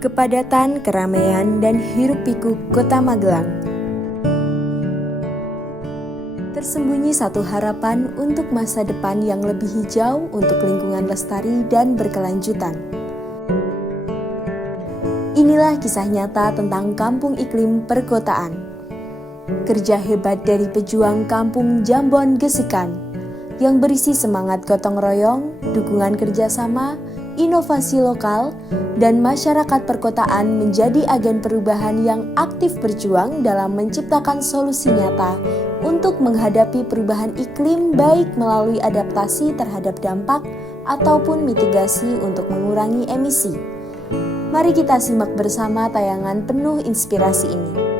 Kepadatan, keramaian, dan hiruk-pikuk Kota Magelang. Tersembunyi satu harapan untuk masa depan yang lebih hijau untuk lingkungan lestari dan berkelanjutan. Inilah kisah nyata tentang kampung iklim perkotaan. Kerja hebat dari pejuang kampung Jambon Gesikan yang berisi semangat gotong royong, dukungan kerjasama, inovasi lokal, dan masyarakat perkotaan menjadi agen perubahan yang aktif berjuang dalam menciptakan solusi nyata untuk menghadapi perubahan iklim baik melalui adaptasi terhadap dampak ataupun mitigasi untuk mengurangi emisi. Mari kita simak bersama tayangan penuh inspirasi ini.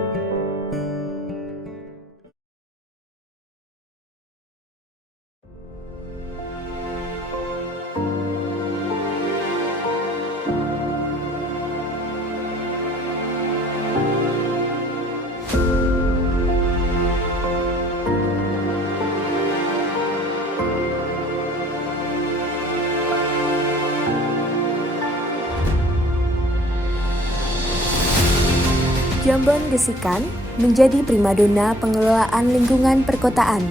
Jambon Gesikan menjadi primadona pengelolaan lingkungan perkotaan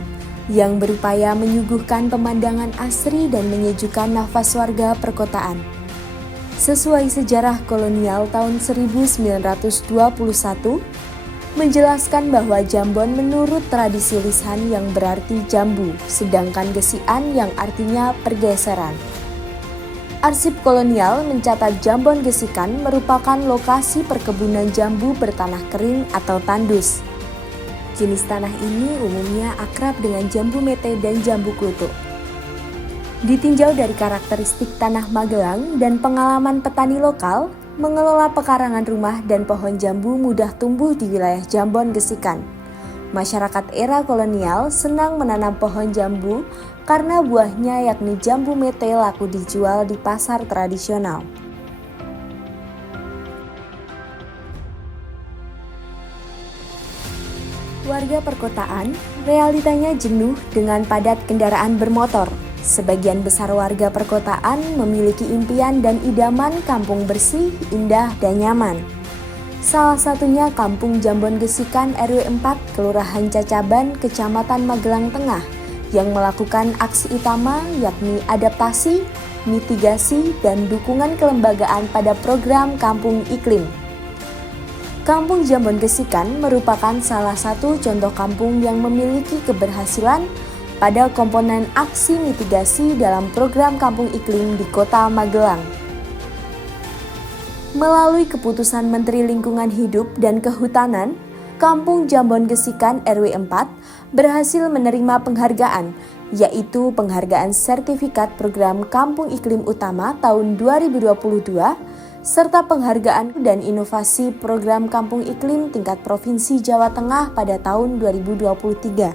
yang berupaya menyuguhkan pemandangan asri dan menyejukkan nafas warga perkotaan. Sesuai sejarah kolonial tahun 1921, menjelaskan bahwa Jambon menurut tradisi lisan yang berarti jambu, sedangkan Gesikan yang artinya pergeseran. Arsip kolonial mencatat Jambon Gesikan merupakan lokasi perkebunan jambu bertanah kering atau tandus. Jenis tanah ini umumnya akrab dengan jambu mete dan jambu kluthuk. Ditinjau dari karakteristik tanah Magelang dan pengalaman petani lokal, mengelola pekarangan rumah dan pohon jambu mudah tumbuh di wilayah Jambon Gesikan. Masyarakat era kolonial senang menanam pohon jambu karena buahnya yakni jambu mete laku dijual di pasar tradisional. Warga perkotaan realitanya jenuh dengan padat kendaraan bermotor. Sebagian besar warga perkotaan memiliki impian dan idaman kampung bersih, indah, dan nyaman. Salah satunya Kampung Jambon Gesikan RW 4 Kelurahan Cacaban, Kecamatan Magelang Tengah yang melakukan aksi utama yakni adaptasi, mitigasi, dan dukungan kelembagaan pada program Kampung Iklim. Kampung Jambon Gesikan merupakan salah satu contoh kampung yang memiliki keberhasilan pada komponen aksi mitigasi dalam program Kampung Iklim di Kota Magelang. Melalui keputusan Menteri Lingkungan Hidup dan Kehutanan, Kampung Jambon Gesikan RW 4 berhasil menerima penghargaan, yaitu penghargaan sertifikat program Kampung Iklim Utama tahun 2022, serta penghargaan dan inovasi program Kampung Iklim tingkat Provinsi Jawa Tengah pada tahun 2023.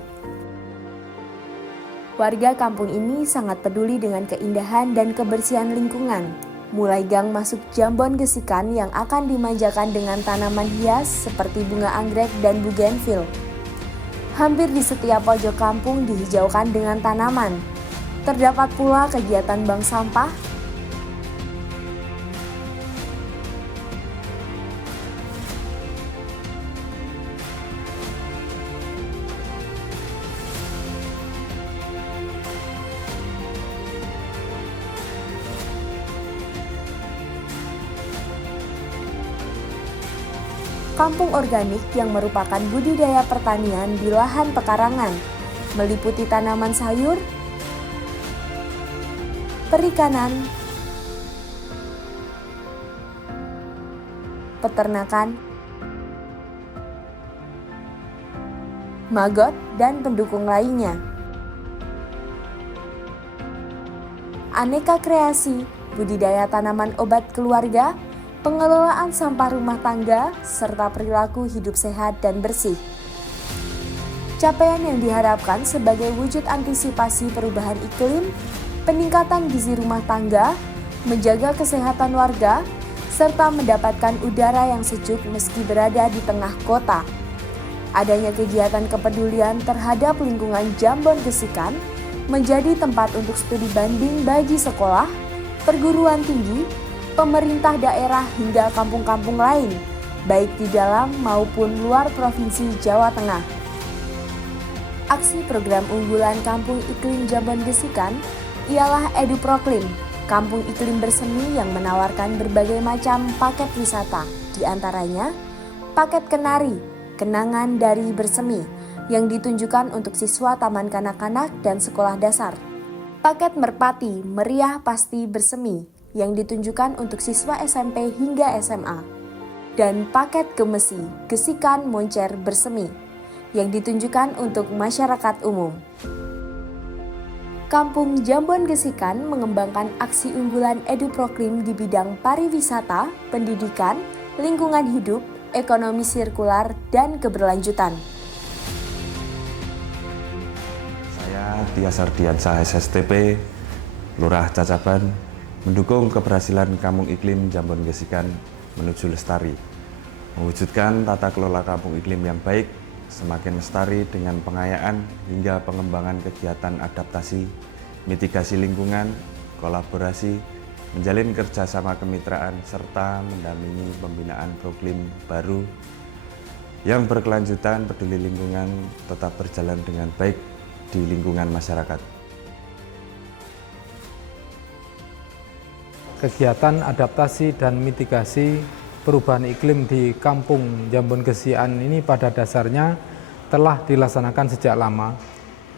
Warga kampung ini sangat peduli dengan keindahan dan kebersihan lingkungan. Mulai gang masuk Jambon Gesikan yang akan dimanjakan dengan tanaman hias seperti bunga anggrek dan bugenvil. Hampir di setiap pojok kampung dihijaukan dengan tanaman. Terdapat pula kegiatan bank sampah, kampung organik yang merupakan budidaya pertanian di lahan pekarangan, meliputi tanaman sayur, perikanan, peternakan, magot, dan pendukung lainnya. Aneka kreasi, budidaya tanaman obat keluarga, pengelolaan sampah rumah tangga, serta perilaku hidup sehat dan bersih. Capaian yang diharapkan sebagai wujud antisipasi perubahan iklim, peningkatan gizi rumah tangga, menjaga kesehatan warga, serta mendapatkan udara yang sejuk meski berada di tengah kota. Adanya kegiatan kepedulian terhadap lingkungan Jambon Gesikan menjadi tempat untuk studi banding bagi sekolah, perguruan tinggi, pemerintah daerah hingga kampung-kampung lain, baik di dalam maupun luar Provinsi Jawa Tengah. Aksi program unggulan Kampung Iklim Jambon Gesikan ialah EduProklim, kampung iklim bersemi yang menawarkan berbagai macam paket wisata, di antaranya paket kenari, kenangan dari bersemi, yang ditunjukkan untuk siswa taman kanak-kanak dan sekolah dasar. Paket merpati, meriah pasti bersemi, yang ditunjukkan untuk siswa SMP hingga SMA. Dan paket gemesi, gesikan moncer bersemi, yang ditunjukkan untuk masyarakat umum. Kampung Jambon Gesikan mengembangkan aksi unggulan EduProklim di bidang pariwisata, pendidikan, lingkungan hidup, ekonomi sirkular, dan keberlanjutan. Saya Tias Ardiansyah SSTP, Lurah Cacaban, mendukung keberhasilan Kampung Iklim Jambon Gesikan menuju lestari, mewujudkan tata kelola kampung iklim yang baik, semakin lestari dengan pengayaan hingga pengembangan kegiatan adaptasi, mitigasi lingkungan, kolaborasi, menjalin kerjasama kemitraan, serta mendampingi pembinaan proklim baru yang berkelanjutan, peduli lingkungan, tetap berjalan dengan baik di lingkungan masyarakat. Kegiatan adaptasi dan mitigasi perubahan iklim di Kampung Jambon Gesikan ini pada dasarnya telah dilaksanakan sejak lama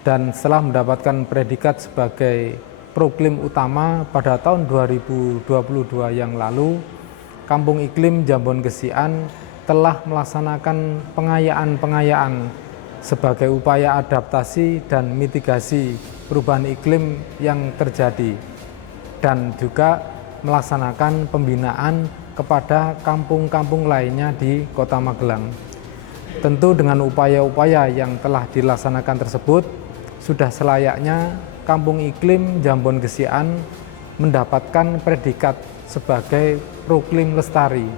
dan setelah mendapatkan predikat sebagai proklim utama pada tahun 2022 yang lalu, Kampung Iklim Jambon Gesikan telah melaksanakan pengayaan sebagai upaya adaptasi dan mitigasi perubahan iklim yang terjadi dan juga melaksanakan pembinaan kepada kampung-kampung lainnya di Kota Magelang. Tentu dengan upaya-upaya yang telah dilaksanakan tersebut, sudah selayaknya Kampung Iklim Jambon Gesikan mendapatkan predikat sebagai proklim lestari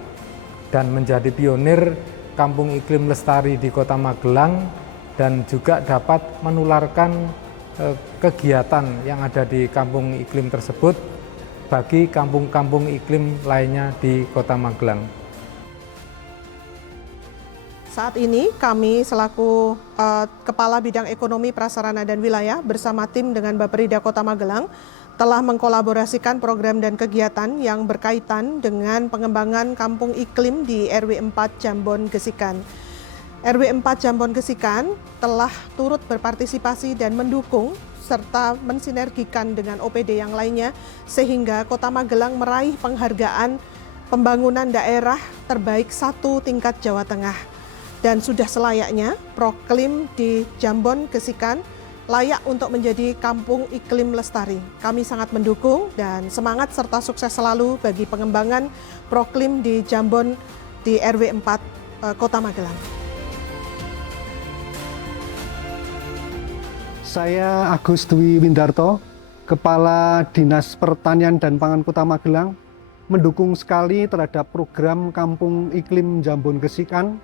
dan menjadi pionir Kampung Iklim Lestari di Kota Magelang dan juga dapat menularkan kegiatan yang ada di Kampung Iklim tersebut bagi kampung-kampung iklim lainnya di Kota Magelang. Saat ini kami selaku Kepala Bidang Ekonomi Prasarana dan Wilayah bersama tim dengan Bapperida Kota Magelang telah mengkolaborasikan program dan kegiatan yang berkaitan dengan pengembangan kampung iklim di RW 4 Jambon Gesikan. RW 4 Jambon Gesikan telah turut berpartisipasi dan mendukung serta mensinergikan dengan OPD yang lainnya sehingga Kota Magelang meraih penghargaan pembangunan daerah terbaik 1 tingkat Jawa Tengah. Dan sudah selayaknya proklim di Jambon Gesikan layak untuk menjadi kampung iklim lestari. Kami sangat mendukung dan semangat serta sukses selalu bagi pengembangan proklim di Jambon di RW 4 Kota Magelang. Saya Agus Dwi Windarto, Kepala Dinas Pertanian dan Pangan Kota Magelang, mendukung sekali terhadap program Kampung Iklim Jambon Gesikan,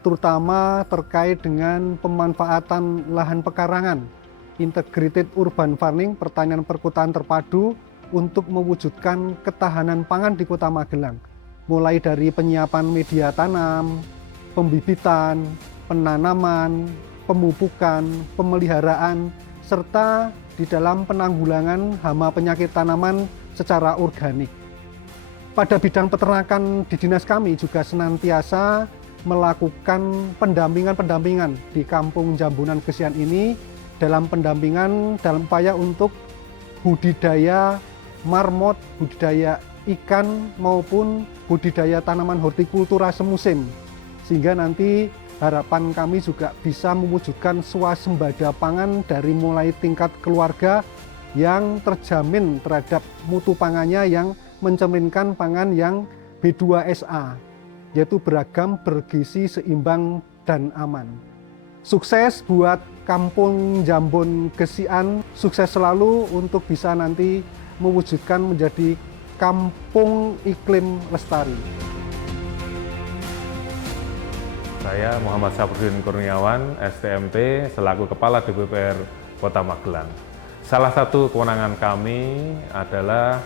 terutama terkait dengan pemanfaatan lahan pekarangan, integrated urban farming, pertanian perkotaan terpadu untuk mewujudkan ketahanan pangan di Kota Magelang, mulai dari penyiapan media tanam, pembibitan, penanaman, pemupukan, pemeliharaan, serta di dalam penanggulangan hama penyakit tanaman secara organik. Pada bidang peternakan di dinas kami juga senantiasa melakukan pendampingan di Kampung Jambon Gesikan ini dalam pendampingan dalam upaya untuk budidaya marmot, budidaya ikan maupun budidaya tanaman hortikultura semusim, sehingga nanti harapan kami juga bisa mewujudkan swasembada pangan dari mulai tingkat keluarga yang terjamin terhadap mutu pangannya yang mencerminkan pangan yang B2SA, yaitu beragam, bergizi, seimbang, dan aman. Sukses buat Kampung Jambon Gesikan, sukses selalu untuk bisa nanti mewujudkan menjadi kampung iklim lestari. Saya Muhammad Syafruddin Kurniawan, STMT, selaku Kepala DPPR Kota Magelang. Salah satu kewenangan kami adalah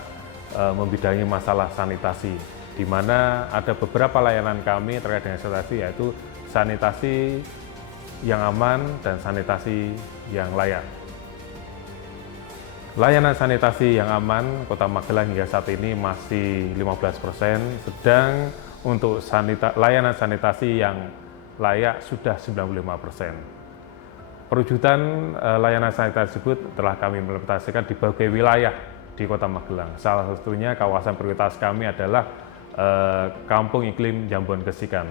membidangi masalah sanitasi, di mana ada beberapa layanan kami terkait dengan sanitasi, yaitu sanitasi yang aman dan sanitasi yang layak. Layanan sanitasi yang aman Kota Magelang hingga saat ini masih 15%, sedang untuk layanan sanitasi yang layak sudah 95%. Perwujudan layanan sanitasi tersebut telah kami implementasikan di berbagai wilayah di Kota Magelang. Salah satunya kawasan prioritas kami adalah Kampung Iklim Jambon Gesikan.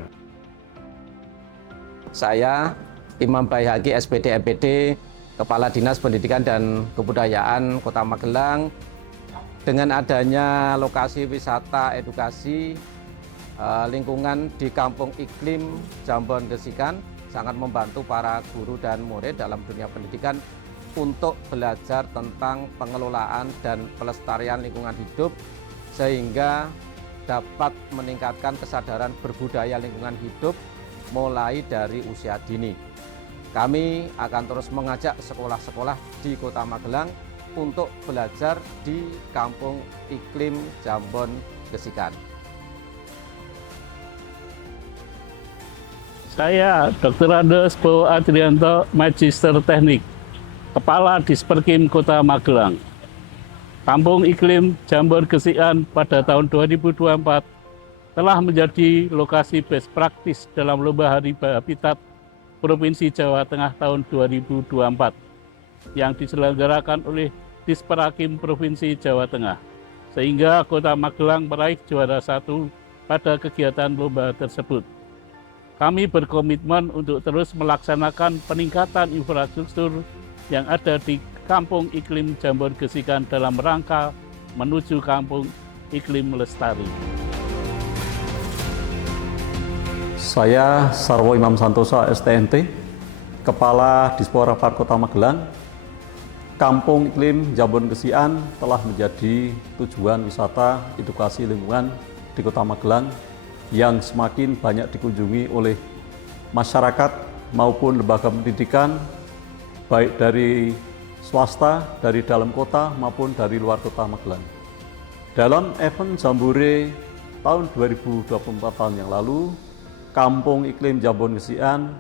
Saya Imam Baihaqi, SPD MPD, Kepala Dinas Pendidikan dan Kebudayaan Kota Magelang. Dengan adanya lokasi wisata edukasi lingkungan di Kampung Iklim Jambon Gesikan sangat membantu para guru dan murid dalam dunia pendidikan untuk belajar tentang pengelolaan dan pelestarian lingkungan hidup sehingga dapat meningkatkan kesadaran berbudaya lingkungan hidup mulai dari usia dini. Kami akan terus mengajak sekolah-sekolah di Kota Magelang untuk belajar di Kampung Iklim Jambon Gesikan. Saya Dr. Andes Bowo Adrianto, Magister Teknik, Kepala Disperkim Kota Magelang. Kampung Iklim Jambon Gesikan pada tahun 2024 telah menjadi lokasi best practice dalam Lomba Hari Habitat Provinsi Jawa Tengah tahun 2024 yang diselenggarakan oleh Disperkim Provinsi Jawa Tengah, sehingga Kota Magelang meraih juara 1 pada kegiatan lomba tersebut. Kami berkomitmen untuk terus melaksanakan peningkatan infrastruktur yang ada di Kampung Iklim Jambon Gesikan dalam rangka menuju Kampung Iklim Lestari. Saya Sarwo Imam Santosa, STNT, Kepala Disporapar Kota Magelang. Kampung Iklim Jambon Gesikan telah menjadi tujuan wisata edukasi lingkungan di Kota Magelang yang semakin banyak dikunjungi oleh masyarakat maupun lembaga pendidikan, baik dari swasta, dari dalam kota maupun dari luar Kota Magelang. Dalam event Jambore tahun 2024 tahun yang lalu, Kampung Iklim Jambon Gesikan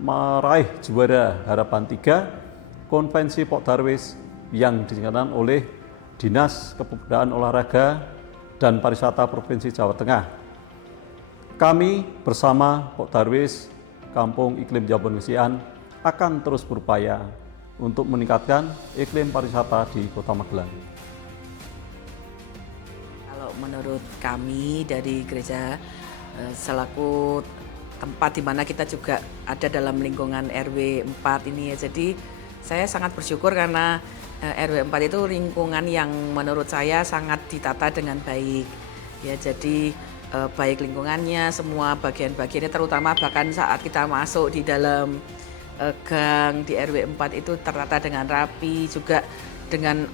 meraih juara harapan 3 konvensi Pok Darwis yang diselenggarakan oleh Dinas Kepemudaan Olahraga dan Pariwisata Provinsi Jawa Tengah. Kami bersama Pok Darwis Kampung Iklim Jambon Gesikan akan terus berupaya untuk meningkatkan iklim pariwisata di Kota Magelang. Kalau menurut kami dari gereja selaku tempat di mana kita juga ada dalam lingkungan RW 4 ini ya, jadi saya sangat bersyukur karena RW 4 itu lingkungan yang menurut saya sangat ditata dengan baik ya, jadi baik lingkungannya, semua bagian-bagiannya, terutama bahkan saat kita masuk di dalam gang di RW 4 itu tertata dengan rapi, juga dengan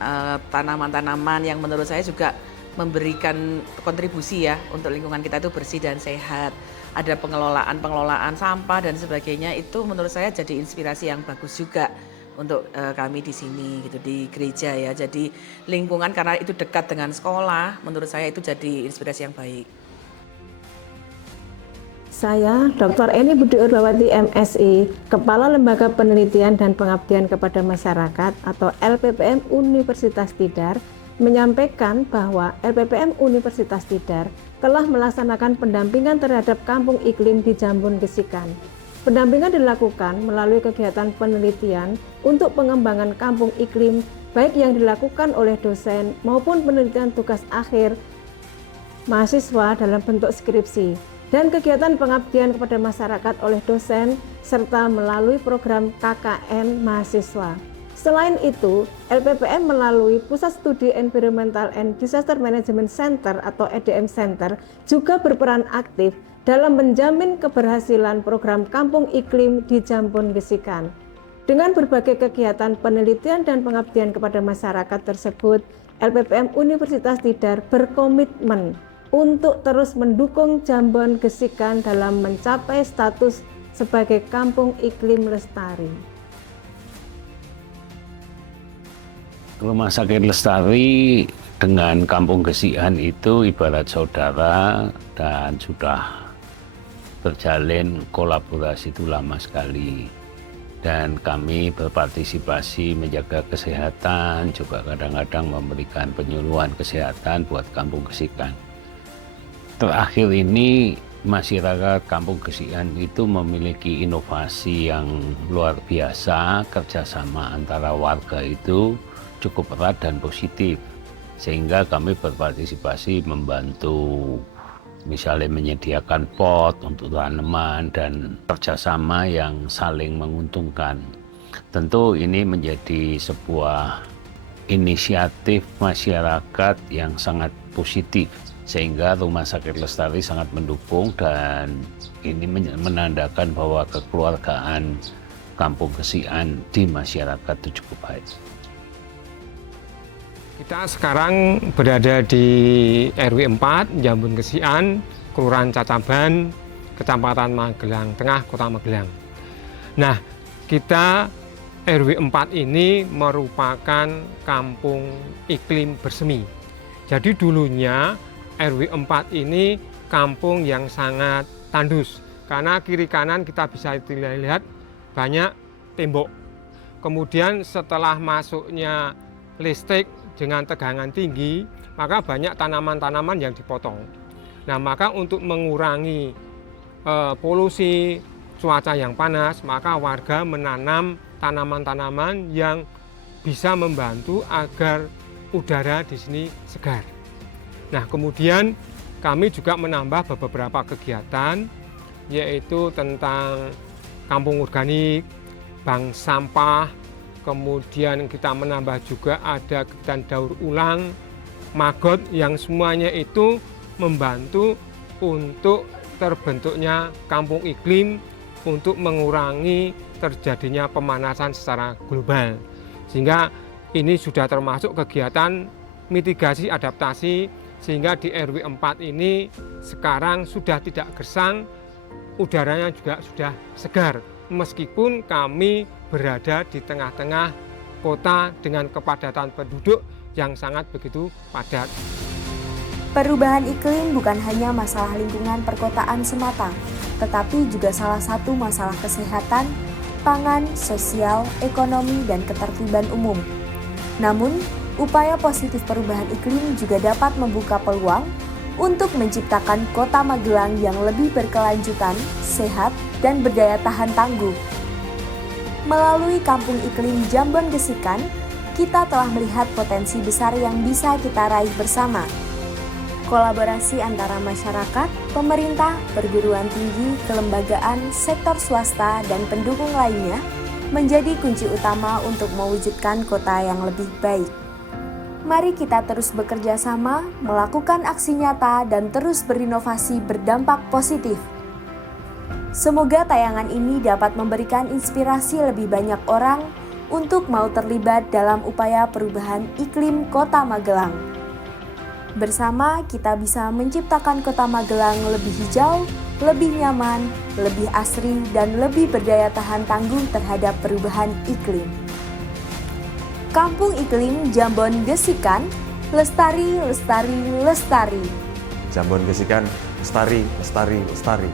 tanaman-tanaman yang menurut saya juga memberikan kontribusi ya untuk lingkungan kita itu bersih dan sehat. Ada pengelolaan sampah dan sebagainya, itu menurut saya jadi inspirasi yang bagus juga untuk kami di sini gitu, di gereja ya. Jadi lingkungan karena itu dekat dengan sekolah, menurut saya itu jadi inspirasi yang baik. Saya Dr. Eni Budi Urbawati MSI, Kepala Lembaga Penelitian dan Pengabdian kepada Masyarakat atau LPPM Universitas Tidar, menyampaikan bahwa LPPM Universitas Tidar telah melaksanakan pendampingan terhadap Kampung Iklim di Jambon Gesikan. Pendampingan dilakukan melalui kegiatan penelitian untuk pengembangan kampung iklim, baik yang dilakukan oleh dosen maupun penelitian tugas akhir mahasiswa dalam bentuk skripsi, dan kegiatan pengabdian kepada masyarakat oleh dosen, serta melalui program KKN mahasiswa. Selain itu, LPPM melalui Pusat Studi Environmental and Disaster Management Center atau EDM Center juga berperan aktif dalam menjamin keberhasilan program Kampung Iklim di Jambon Gesikan. Dengan berbagai kegiatan penelitian dan pengabdian kepada masyarakat tersebut, LPPM Universitas Tidar berkomitmen untuk terus mendukung Jambon Gesikan dalam mencapai status sebagai kampung iklim lestari. Rumah Sakit Lestari dengan Kampung Gesikan itu ibarat saudara dan sudah berjalin kolaborasi itu lama sekali. Dan kami berpartisipasi menjaga kesehatan, juga kadang-kadang memberikan penyuluhan kesehatan buat Kampung Gesikan. Terakhir ini masyarakat Kampung Gesikan itu memiliki inovasi yang luar biasa, kerjasama antara warga itu cukup erat dan positif. Sehingga kami berpartisipasi membantu misalnya menyediakan pot untuk tanaman dan kerjasama yang saling menguntungkan. Tentu ini menjadi sebuah inisiatif masyarakat yang sangat positif sehingga Rumah Sakit Lestari sangat mendukung dan ini menandakan bahwa kekeluargaan Kampung Gesikan di masyarakat itu cukup baik. Kita sekarang berada di RW 4, Jambon Gesikan, Kelurahan Cacaban, Kecamatan Magelang Tengah, Kota Magelang. Nah, kita RW 4 ini merupakan kampung iklim bersemi. Jadi dulunya RW 4 ini kampung yang sangat tandus, karena kiri kanan kita bisa lihat banyak tembok. Kemudian setelah masuknya listrik dengan tegangan tinggi, maka banyak tanaman-tanaman yang dipotong. Nah, maka untuk mengurangi polusi cuaca yang panas, maka warga menanam tanaman-tanaman yang bisa membantu agar udara di sini segar. Nah, kemudian kami juga menambah beberapa kegiatan, yaitu tentang kampung organik, bank sampah, kemudian kita menambah juga ada kegiatan daur ulang, magot, yang semuanya itu membantu untuk terbentuknya kampung iklim untuk mengurangi terjadinya pemanasan secara global. Sehingga ini sudah termasuk kegiatan mitigasi adaptasi, sehingga di RW 4 ini sekarang sudah tidak gersang, udaranya juga sudah segar. Meskipun kami berada di tengah-tengah kota dengan kepadatan penduduk yang sangat begitu padat. Perubahan iklim bukan hanya masalah lingkungan perkotaan semata, tetapi juga salah satu masalah kesehatan, pangan, sosial, ekonomi, dan ketertiban umum. Namun, upaya positif perubahan iklim juga dapat membuka peluang untuk menciptakan kota Magelang yang lebih berkelanjutan, sehat, dan berdaya tahan tangguh. Melalui Kampung Iklim Jambon Gesikan, kita telah melihat potensi besar yang bisa kita raih bersama. Kolaborasi antara masyarakat, pemerintah, perguruan tinggi, kelembagaan, sektor swasta, dan pendukung lainnya menjadi kunci utama untuk mewujudkan kota yang lebih baik. Mari kita terus bekerja sama, melakukan aksi nyata, dan terus berinovasi berdampak positif. Semoga tayangan ini dapat memberikan inspirasi lebih banyak orang untuk mau terlibat dalam upaya perubahan iklim Kota Magelang. Bersama kita bisa menciptakan Kota Magelang lebih hijau, lebih nyaman, lebih asri, dan lebih berdaya tahan tangguh terhadap perubahan iklim. Kampung Iklim Jambon Gesikan, lestari, lestari, lestari. Jambon Gesikan, lestari, lestari, lestari.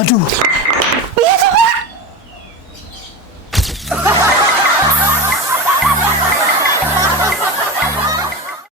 Aduh,